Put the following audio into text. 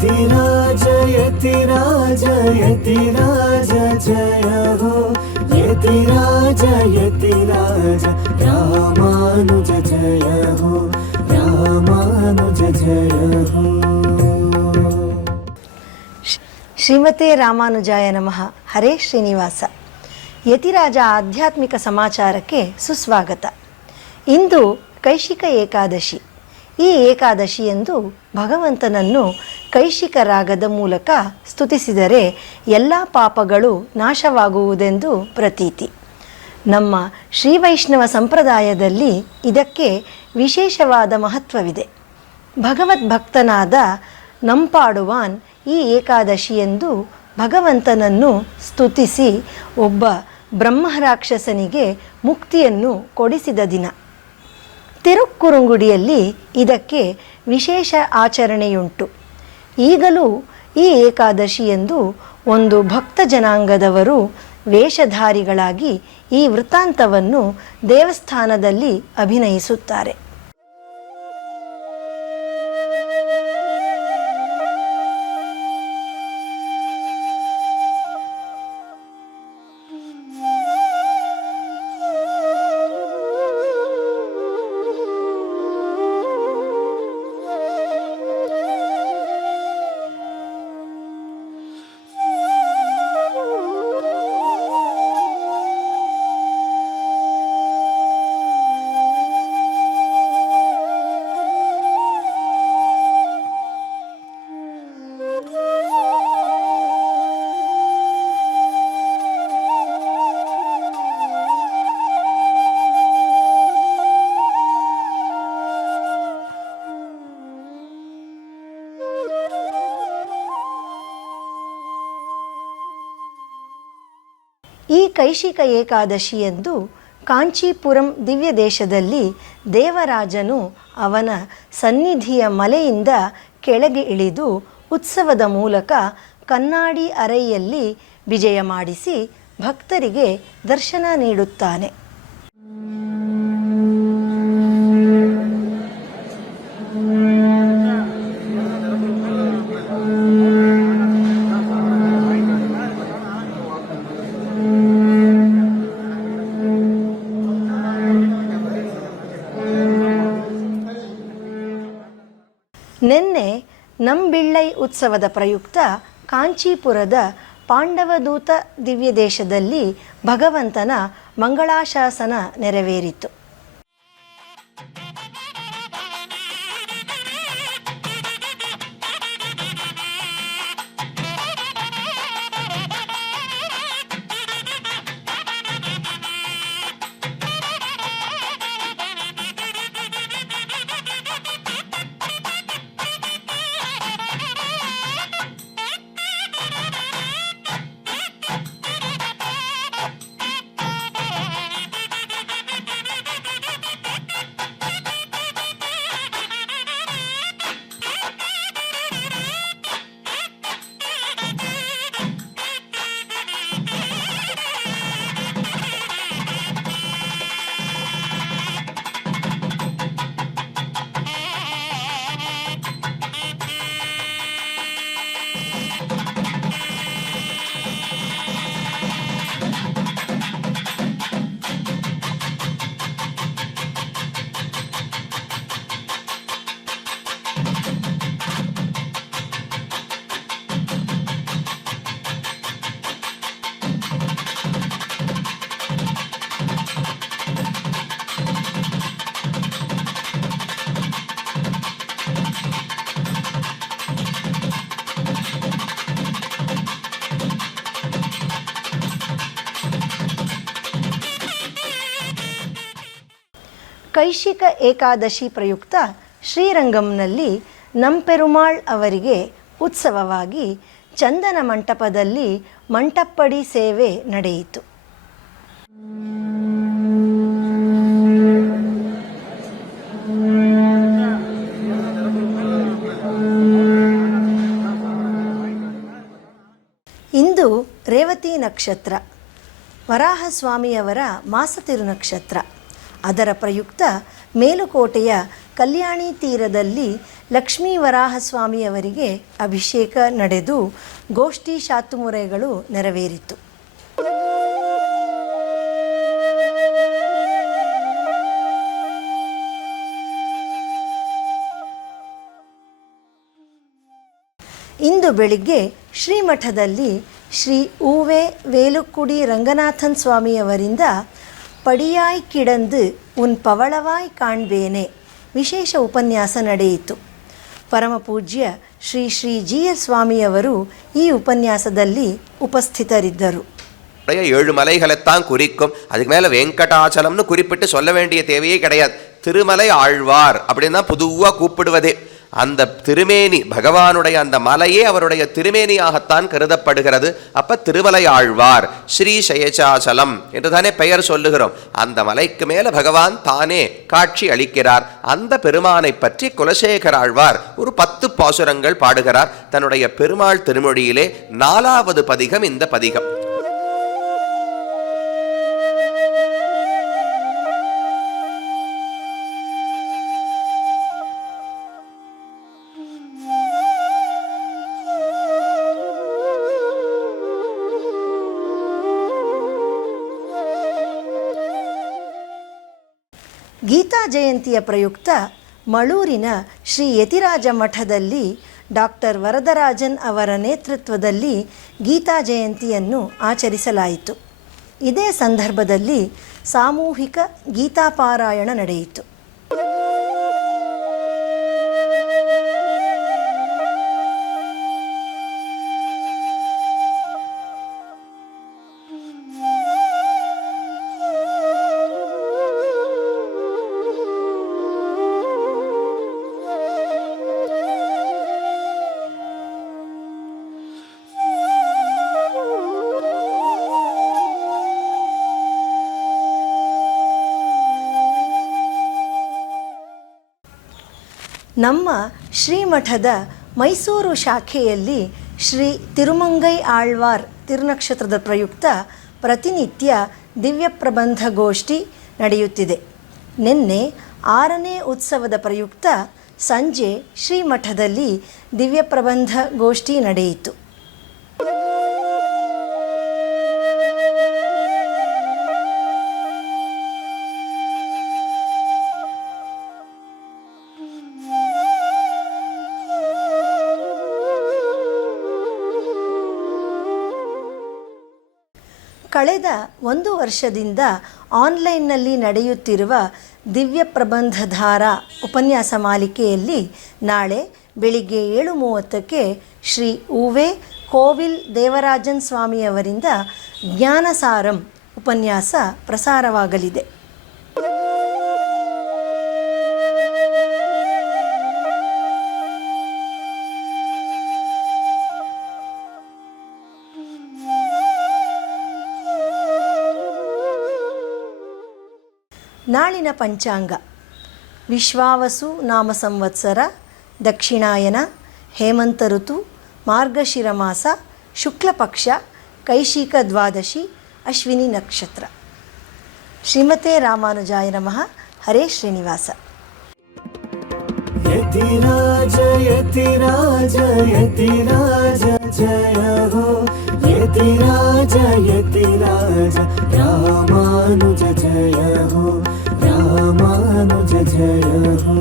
यतिराज यतिराज यतिराज जय हो यतिराज यतिराज रामानुज जय हो रामानुज जय हो। ಶ್ರೀಮತೆ ರಾಮಾನುಜಾಯ ನಮಃ. ಹರೇ ಶ್ರೀನಿವಾಸ. ಯತಿರಾಜ ಆಧ್ಯಾತ್ಮಿಕ ಸಮಾಚಾರಕ್ಕೆ ಸುಸ್ವಾಗತ. ಇಂದು ಕೈಶಿಕ ಏಕಾದಶಿ. ಈ ಏಕಾದಶಿಯಂದು ಭಗವಂತನನ್ನು ಕೈಶಿಕ ರಾಗದ ಮೂಲಕ ಸ್ತುತಿಸಿದರೆ ಎಲ್ಲ ಪಾಪಗಳು ನಾಶವಾಗುವುದೆಂದು ಪ್ರತೀತಿ. ನಮ್ಮ ಶ್ರೀ ವೈಷ್ಣವ ಸಂಪ್ರದಾಯದಲ್ಲಿ ಇದಕ್ಕೆ ವಿಶೇಷವಾದ ಮಹತ್ವವಿದೆ. ಭಗವದ್ಭಕ್ತನಾದ ನಂಪಾಡುವಾನ್ ಈ ಏಕಾದಶಿಯಂದು ಭಗವಂತನನ್ನು ಸ್ತುತಿಸಿ ಒಬ್ಬ ಬ್ರಹ್ಮರಾಕ್ಷಸನಿಗೆ ಮುಕ್ತಿಯನ್ನು ಕೊಡಿಸಿದ ದಿನ. ತಿರುಕ್ಕುರುಂಗುಡಿಯಲ್ಲಿ ಇದಕ್ಕೆ ವಿಶೇಷ ಆಚರಣೆಯುಂಟು. ಈಗಲೂ ಈ ಏಕಾದಶಿಯಂದು ಒಂದು ಭಕ್ತ ಜನಾಂಗದವರು ವೇಷಧಾರಿಗಳಾಗಿ ಈ ವೃತ್ತಾಂತವನ್ನು ದೇವಸ್ಥಾನದಲ್ಲಿ ಅಭಿನಯಿಸುತ್ತಾರೆ. ಈ ಕೈಶಿಕ ಏಕಾದಶಿಯಂದು ಕಾಂಚೀಪುರಂ ದಿವ್ಯ ದೇಶದಲ್ಲಿ ದೇವರಾಜನು ಅವನ ಸನ್ನಿಧಿಯ ಮಲೆಯಿಂದ ಕೆಳಗೆ ಇಳಿದು ಉತ್ಸವದ ಮೂಲಕ ಕನ್ನಾಡಿ ಅರೈಯಲ್ಲಿ ವಿಜಯ ಮಾಡಿಸಿ ಭಕ್ತರಿಗೆ ದರ್ಶನ ನೀಡುತ್ತಾನೆ. ನಿನ್ನೆ ನಂಬಿಳ್ಳೈ ಉತ್ಸವದ ಪ್ರಯುಕ್ತ ಕಾಂಚೀಪುರದ ಪಾಂಡವದೂತ ದಿವ್ಯ ದೇಶದಲ್ಲಿ ಭಗವಂತನ ಮಂಗಳಾಶಾಸನ ನೆರವೇರಿತು. ಕೈಶಿಕ ಏಕಾದಶಿ ಪ್ರಯುಕ್ತ ಶ್ರೀರಂಗಂನಲ್ಲಿ ನಂಪೆರುಮಾಳ್ ಅವರಿಗೆ ಉತ್ಸವವಾಗಿ ಚಂದನ ಮಂಟಪದಲ್ಲಿ ಮಂಟಪ್ಪಡಿ ಸೇವೆ ನಡೆಯಿತು. ಇಂದು ರೇವತಿ ನಕ್ಷತ್ರ, ವರಾಹಸ್ವಾಮಿಯವರ ಮಾಸತಿರು ನಕ್ಷತ್ರ. ಅದರ ಪ್ರಯುಕ್ತ ಮೇಲುಕೋಟೆಯ ಕಲ್ಯಾಣಿ ತೀರದಲ್ಲಿ ಲಕ್ಷ್ಮೀ ವರಾಹಸ್ವಾಮಿಯವರಿಗೆ ಅಭಿಷೇಕ ನಡೆದು ಗೋಷ್ಠಿ ಶಾತುಮುರೆಗಳು ನೆರವೇರಿತು. ಇಂದು ಬೆಳಿಗ್ಗೆ ಶ್ರೀಮಠದಲ್ಲಿ ಶ್ರೀ ಊವೆ ವೇಲುಕ್ಕುಡಿ ರಂಗನಾಥನ್ ಸ್ವಾಮಿಯವರಿಂದ ಪಡಿಯಾಯ್ ಕಿಡಂದು ಉನ್ ಪವಳವಾಯ್ ಕಾಣ್ಬೇನೆ ವಿಶೇಷ ಉಪನ್ಯಾಸ ನಡೆಯಿತು. ಪರಮಪೂಜ್ಯ ಶ್ರೀ ಶ್ರೀ ಜಿ ಎಸ್ ಸ್ವಾಮಿಯವರು ಈ ಉಪನ್ಯಾಸದಲ್ಲಿ ಉಪಸ್ಥಿತರಿದ್ದರು. 7 மலைகளைத்தான் குறிக்கும். அதுக்கு மேலே வெங்கடாச்சலம்னு குறிப்பிட்டு சொல்ல வேண்டிய தேவையே கிடையாது. திருமலை ஆழ்வார் அப்படின்னு தான் பொதுவாக கூப்பிடுவதே. அந்த திருமேனி பகவானுடைய அந்த மலையே அவருடைய திருமேனியாகத்தான் கருதப்படுகிறது. அப்ப திருமலை ஆழ்வார் ஸ்ரீ சயசாச்சலம் என்று தானே பெயர் சொல்லுகிறோம். அந்த மலைக்கு மேல பகவான் தானே காட்சி அளிக்கிறார். அந்த பெருமானை பற்றி குலசேகர ஆழ்வார் ஒரு 10 பாசுரங்கள் பாடுகிறார். தன்னுடைய பெருமாள் திருமொழியிலே 4வது பதிகம் இந்த பதிகம். ಗೀತಾ ಜಯಂತಿಯ ಪ್ರಯುಕ್ತ ಮಳೂರಿನ ಶ್ರೀ ಯತಿರಾಜ ಮಠದಲ್ಲಿ ಡಾಕ್ಟರ್ ವರದರಾಜನ್ ಅವರ ನೇತೃತ್ವದಲ್ಲಿ ಗೀತಾ ಜಯಂತಿಯನ್ನು ಆಚರಿಸಲಾಯಿತು. ಇದೇ ಸಂದರ್ಭದಲ್ಲಿ ಸಾಮೂಹಿಕ ಗೀತಾಪಾರಾಯಣ ನಡೆಯಿತು. ನಮ್ಮ ಶ್ರೀಮಠದ ಮೈಸೂರು ಶಾಖೆಯಲ್ಲಿ ಶ್ರೀ ತಿರುಮಂಗೈ ಆಳ್ವಾರ್ ತಿರುನಕ್ಷತ್ರದ ಪ್ರಯುಕ್ತ ಪ್ರತಿನಿತ್ಯ ದಿವ್ಯ ಪ್ರಬಂಧ ಗೋಷ್ಠಿ ನಡೆಯುತ್ತಿದೆ. ನಿನ್ನೆ 6ನೇ ಉತ್ಸವದ ಪ್ರಯುಕ್ತ ಸಂಜೆ ಶ್ರೀಮಠದಲ್ಲಿ ದಿವ್ಯ ಪ್ರಬಂಧ ಗೋಷ್ಠಿ ನಡೆಯಿತು. ಕಳೆದ 1 ವರ್ಷದಿಂದ ಆನ್ಲೈನ್ನಲ್ಲಿ ನಡೆಯುತ್ತಿರುವ ದಿವ್ಯ ಪ್ರಬಂಧಧಾರ ಉಪನ್ಯಾಸ ಮಾಲಿಕೆಯಲ್ಲಿ ನಾಳೆ ಬೆಳಿಗ್ಗೆ 7:30ಕ್ಕೆ ಶ್ರೀ ಊವೆ ಕೋವಿಲ್ ದೇವರಾಜನ್ ಸ್ವಾಮಿಯವರಿಂದ ಜ್ಞಾನಸಾರಂ ಉಪನ್ಯಾಸ ಪ್ರಸಾರವಾಗಲಿದೆ. ನಾಳಿನ ಪಂಚಾಂಗ: ವಿಶ್ವಾವಸು ನಾಮ ಸಂವತ್ಸರ, ದಕ್ಷಿಣಾಯನ, ಹೇಮಂತ ಋತು, ಮಾರ್ಗಶಿರ ಮಾಸ, ಶುಕ್ಲಪಕ್ಷ, ಕೈಶಿಕ ದ್ವಾದಶಿ, ಅಶ್ವಿನಿ ನಕ್ಷತ್ರ. ಶ್ರೀಮತೆ ರಾಮಾನುಜಾಯ ನಮಃ. ಹರೇ ಶ್ರೀನಿವಾಸ. ಯತಿರಾಜ ಯತಿರಾಜ ಯತಿರಾಜ ಜಯ ಹೋ, ಯತಿರಾಜ ಯತಿರಾಜ ರಾಮಾನುಜ ಜಯ ಹೋ, ರಾಮಾನುಜ ಜಯ ಹೋ.